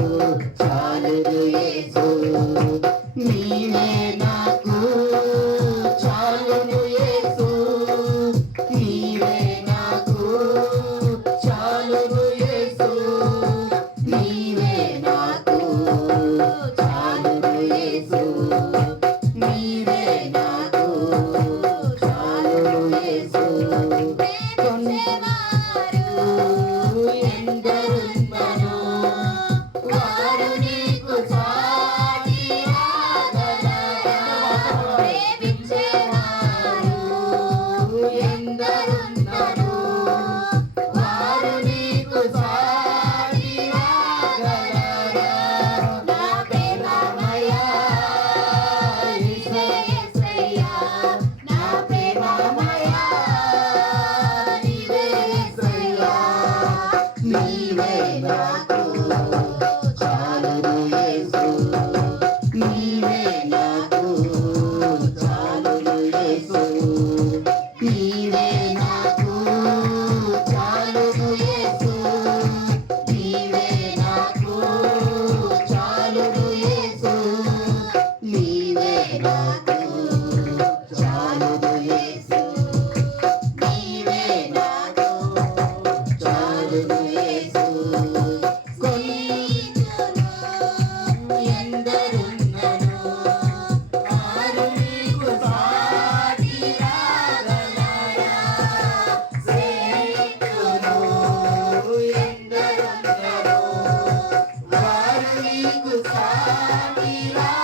Thank you. Lagoa. Sri Gusani Ram.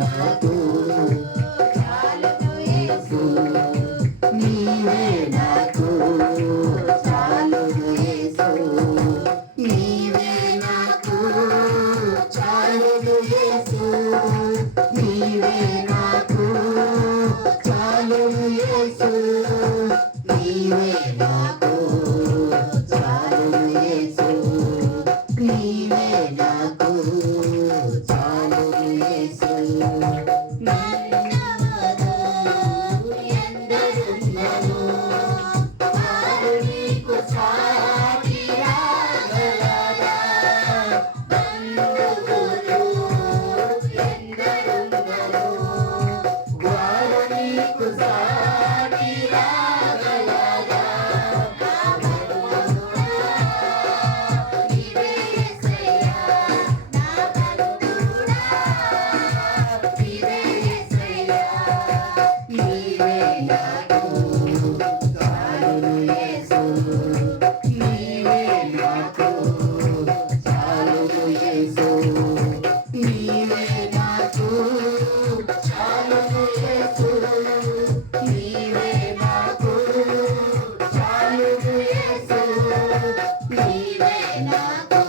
నాకు నీవే నాకు చాలు యేసు. నాకు 다. Yeah.